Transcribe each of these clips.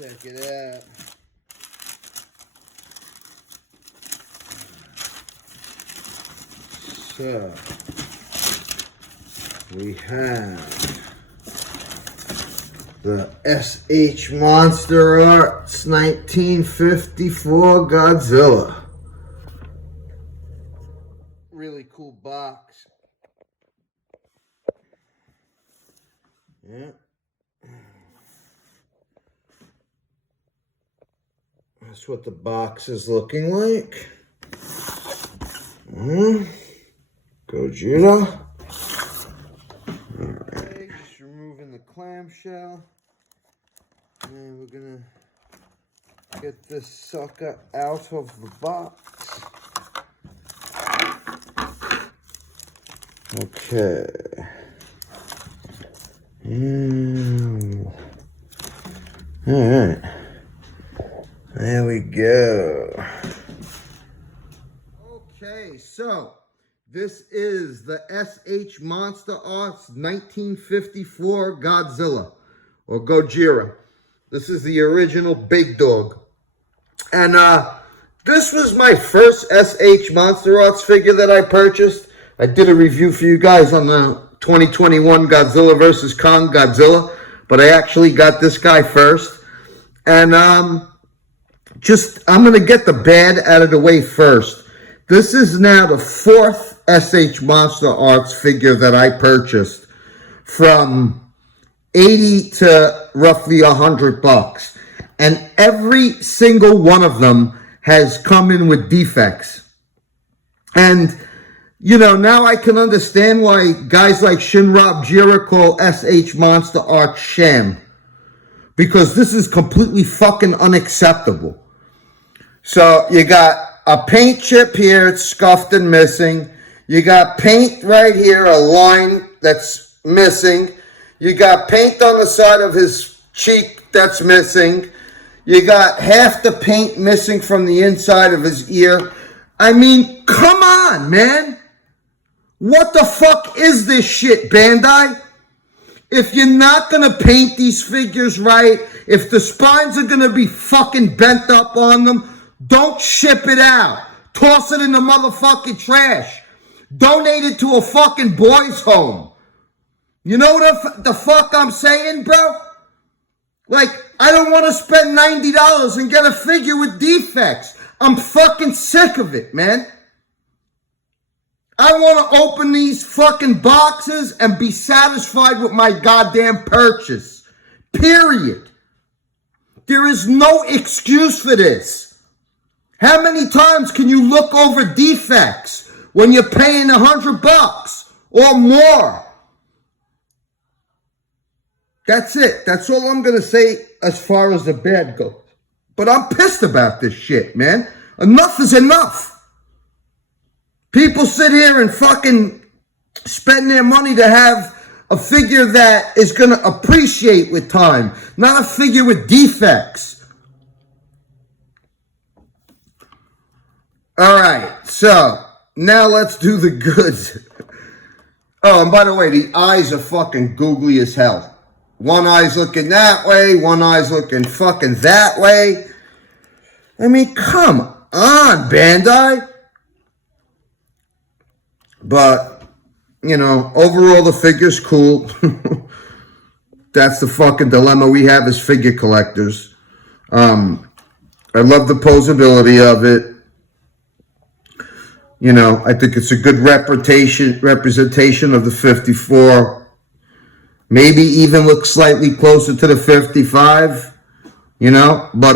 Check it out. So, we have the SH Monsterarts 1954 Godzilla. Really cool box. Yeah. That's what the box is looking like. Godzilla. Alright, just removing the clamshell. And we're gonna get this sucker out of the box. Okay. Alright. There we go. Okay, so this is the SH Monsterarts 1954 Godzilla, or Gojira. This is the original big dog. And this was my first SH Monsterarts figure that I purchased. I did a review for you guys on the 2021 Godzilla vs. Kong Godzilla, but I actually got this guy first. And I'm going to get the bad out of the way first. This is now the fourth SH Monsterarts figure that I purchased, from 80 to roughly $100. And every single one of them has come in with defects. And, you know, now I can understand why guys like Shinra Jira call SH Monsterarts sham. Because this is completely fucking unacceptable. So you got a paint chip here, it's scuffed and missing. You got paint right here, a line that's missing. You got paint on the side of his cheek that's missing. You got half the paint missing from the inside of his ear. I mean, come on, man. What the fuck is this shit, Bandai? If you're not going to paint these figures right, if the spines are going to be fucking bent up on them, don't ship it out. Toss it in the motherfucking trash. Donate it to a fucking boys' home. You know what the fuck I'm saying, bro? Like, I don't want to spend $90 and get a figure with defects. I'm fucking sick of it, man. I want to open these fucking boxes and be satisfied with my goddamn purchase. Period. There is no excuse for this. How many times can you look over defects when you're paying $100 or more? That's it. That's all I'm going to say as far as the bad goes. But I'm pissed about this shit, man. Enough is enough. People sit here and fucking spend their money to have a figure that is going to appreciate with time, not a figure with defects. All right, so now let's do the goods. Oh, and by the way, the eyes are fucking googly as hell. One eye's looking that way, one eye's looking fucking that way. I mean, come on, Bandai. But, you know, overall the figure's cool. That's the fucking dilemma we have as figure collectors. I love the posability of it. You know, I think it's a good representation of the 54. Maybe even looks slightly closer to the 55, you know. But,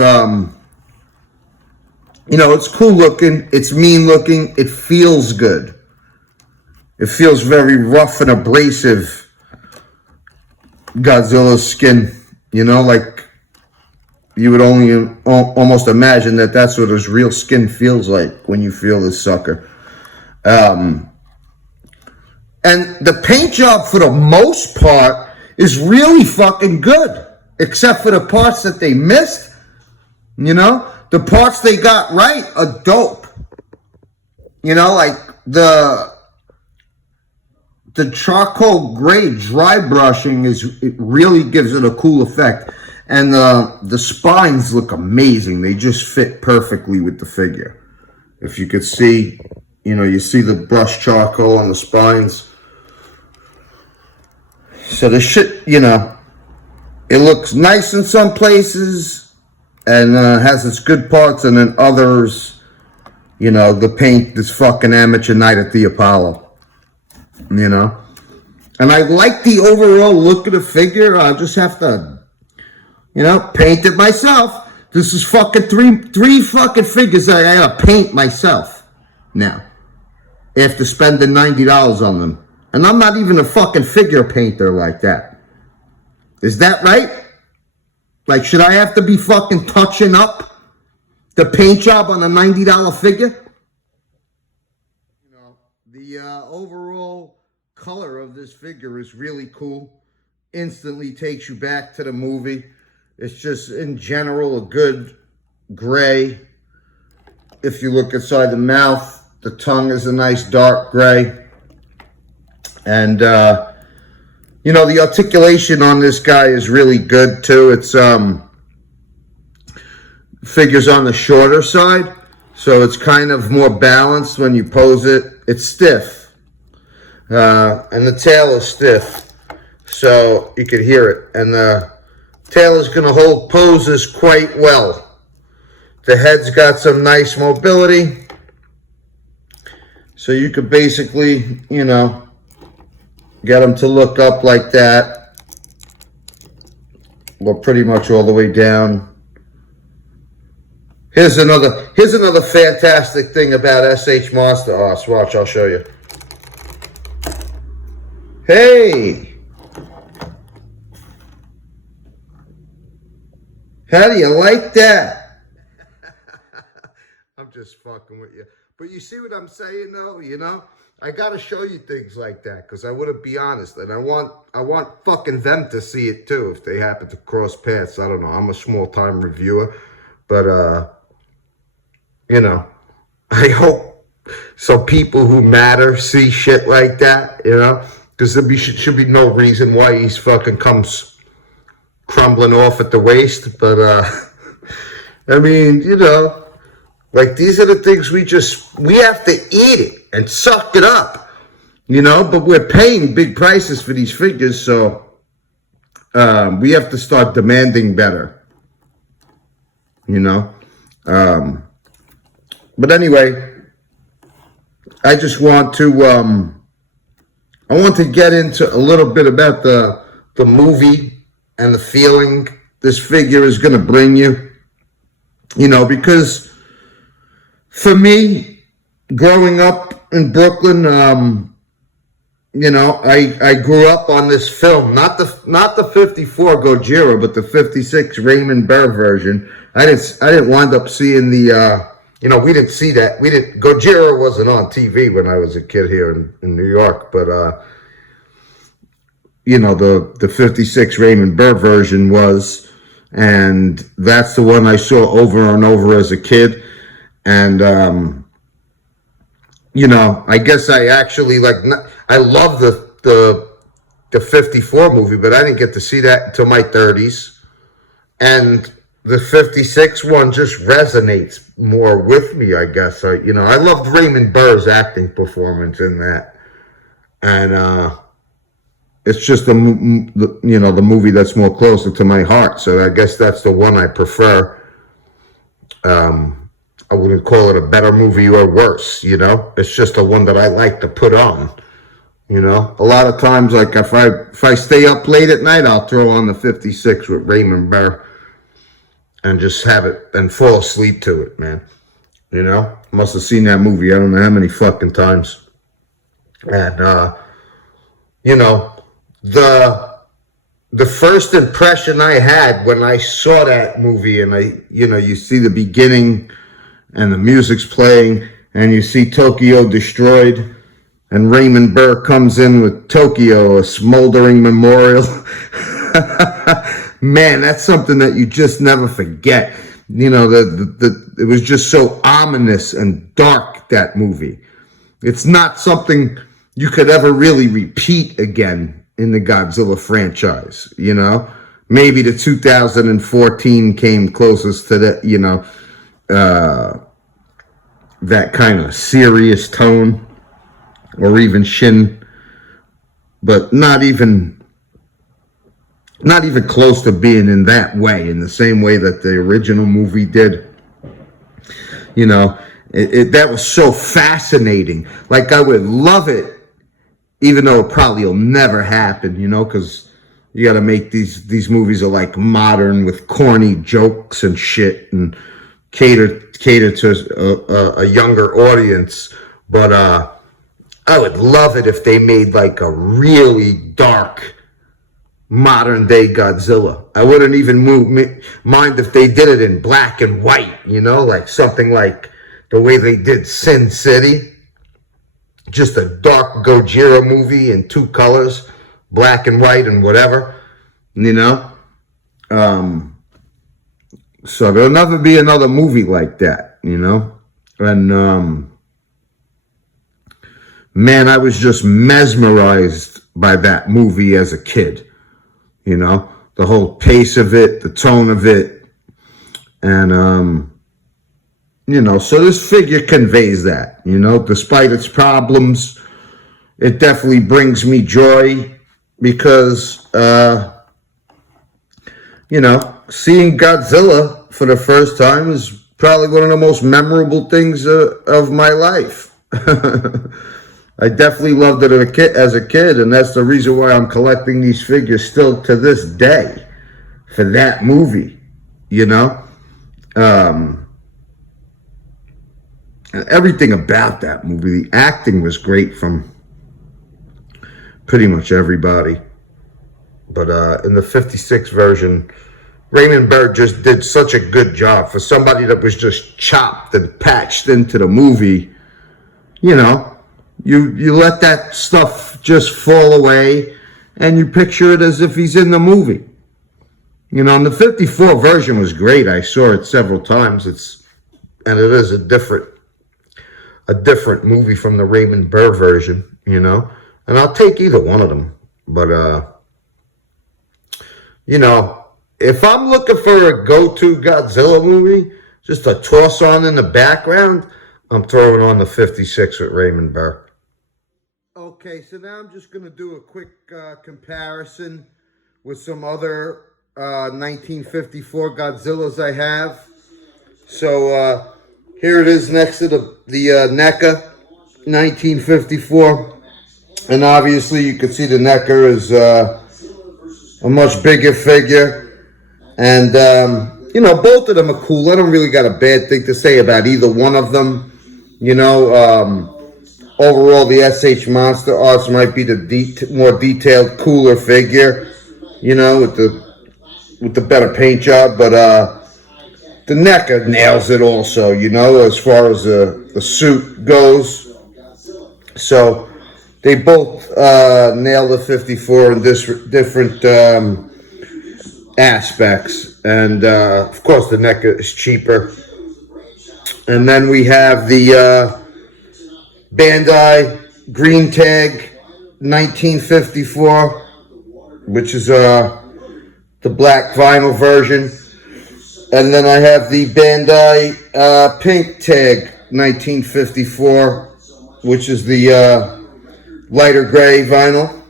you know, it's cool looking. It's mean looking. It feels good. It feels very rough and abrasive, Godzilla's skin. You know, like you would only almost imagine that that's what his real skin feels like when you feel this sucker. And the paint job, for the most part, is really fucking good. Except for the parts that they missed. You know? The parts they got right are dope. You know, like the charcoal gray dry brushing it really gives it a cool effect. And the spines look amazing. They just fit perfectly with the figure. If you could see, you see the brushed charcoal on the spines. So the shit, it looks nice in some places and has its good parts, and then others, the paint is fucking amateur night at the Apollo. And I like the overall look of the figure. I'll just have to, paint it myself. This is fucking three fucking figures that I gotta paint myself now. After spending $90 on them. And I'm not even a fucking figure painter like that. Is that right? Like, should I have to be fucking touching up the paint job on a $90 figure? The overall color of this figure is really cool. Instantly takes you back to the movie. It's just, in general, a good gray. If you look inside the mouth, the tongue is a nice dark gray. And, the articulation on this guy is really good, too. It's, figures on the shorter side. So it's kind of more balanced when you pose it. It's stiff. And the tail is stiff. So you could hear it. And the tail is going to hold poses quite well. The head's got some nice mobility. So you could basically, get them to look up like that. Or pretty much all the way down. Here's another fantastic thing about SH Monsterarts. Watch, I'll show you. Hey! How do you like that? I'm just fucking with you. But you see what I'm saying, though? I gotta show you things like that because I wouldn't be honest, and I want fucking them to see it too if they happen to cross paths. I don't know. I'm a small time reviewer, but I hope some people who matter see shit like that, because there should be no reason why he's fucking comes crumbling off at the waist. But I mean, like, these are the things we have to eat it and suck it up, but we're paying big prices for these figures, so we have to start demanding better, but anyway, I just want to, get into a little bit about the movie and the feeling this figure is going to bring you, because for me, growing up in Brooklyn, I grew up on this film, not the 54 Gojira, but the 56 Raymond Burr version. I didn't wind up seeing the, we didn't see that. Gojira wasn't on TV when I was a kid here in New York, but, the 56 Raymond Burr version was, and that's the one I saw over and over as a kid. And, I guess I actually I love the 54 movie, but I didn't get to see that until my 30s. And the 56 one just resonates more with me, I guess. I loved Raymond Burr's acting performance in that. And, it's just the movie that's more closer to my heart. So I guess that's the one I prefer. I wouldn't call it a better movie or worse, It's just the one that I like to put on, A lot of times, like, if I stay up late at night, I'll throw on the 56 with Raymond Burr and just have it and fall asleep to it, man. Must have seen that movie I don't know how many fucking times. And, the first impression I had when I saw that movie, and you see the beginning and the music's playing, and you see Tokyo destroyed, and Raymond Burr comes in with Tokyo, a smoldering memorial. Man, that's something that you just never forget. It was just so ominous and dark, that movie. It's not something you could ever really repeat again in the Godzilla franchise, Maybe the 2014 came closest to that, you know, that kind of serious tone, or even Shin, but not even close to being in that way, in the same way that the original movie did. You know, that was so fascinating. Like, I would love it, even though it probably will never happen, you know, because you got to make these movies are like modern with corny jokes and shit, and cater to a younger audience. But I would love it if they made like a really dark modern day Godzilla. I wouldn't even mind if they did it in black and white, you know, like something like the way they did Sin City. Just a dark Gojira movie in 2 colors, black and white and whatever, you know. So there'll never be another movie like that, you know. And man, I was just mesmerized by that movie as a kid. You know, the whole pace of it, the tone of it. And, you know, so this figure conveys that, you know, despite its problems, it definitely brings me joy because, you know, seeing Godzilla for the first time is probably one of the most memorable things of my life. I definitely loved it as a kid, and that's the reason why I'm collecting these figures still to this day for that movie, you know? Everything about that movie, the acting was great from pretty much everybody. But in the 56 version, Raymond Burr just did such a good job for somebody that was just chopped and patched into the movie. You know, you let that stuff just fall away and you picture it as if he's in the movie. You know, and the 54 version was great. I saw it several times. It is a different movie from the Raymond Burr version, you know. And I'll take either one of them. But you know, if I'm looking for a go-to Godzilla movie, just a toss on in the background, I'm throwing on the 56 with Raymond Burr. Okay, so now I'm just going to do a quick comparison with some other 1954 Godzillas I have. So here it is next to the NECA 1954. And obviously you can see the NECA is a much bigger figure. And, you know, both of them are cool. I don't really got a bad thing to say about either one of them. You know, overall, the SH Monsterarts might be the more detailed, cooler figure, you know, with the better paint job. But the NECA nails it also, you know, as far as the suit goes. So they both nail the 54 in different aspects. And, of course, the NECA is cheaper. And then we have the Bandai Green Tag 1954, which is the black vinyl version. And then I have the Bandai Pink Tag 1954, which is the lighter gray vinyl.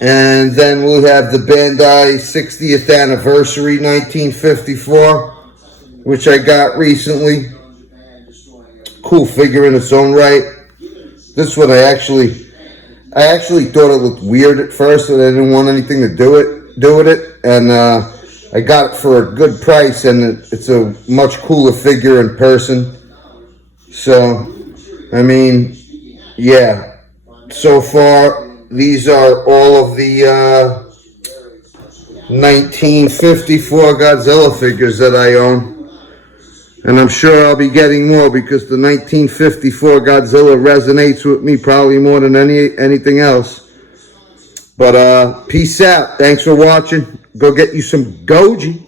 And then we'll have the Bandai 60th Anniversary 1954, which I got recently. Cool figure in its own right. This one I actually thought it looked weird at first, and I didn't want anything to do with it. And I got it for a good price, and it's a much cooler figure in person. So, I mean, yeah. So far, these are all of the 1954 Godzilla figures that I own. And I'm sure I'll be getting more because the 1954 Godzilla resonates with me probably more than anything else. But peace out. Thanks for watching. Go get you some Goji.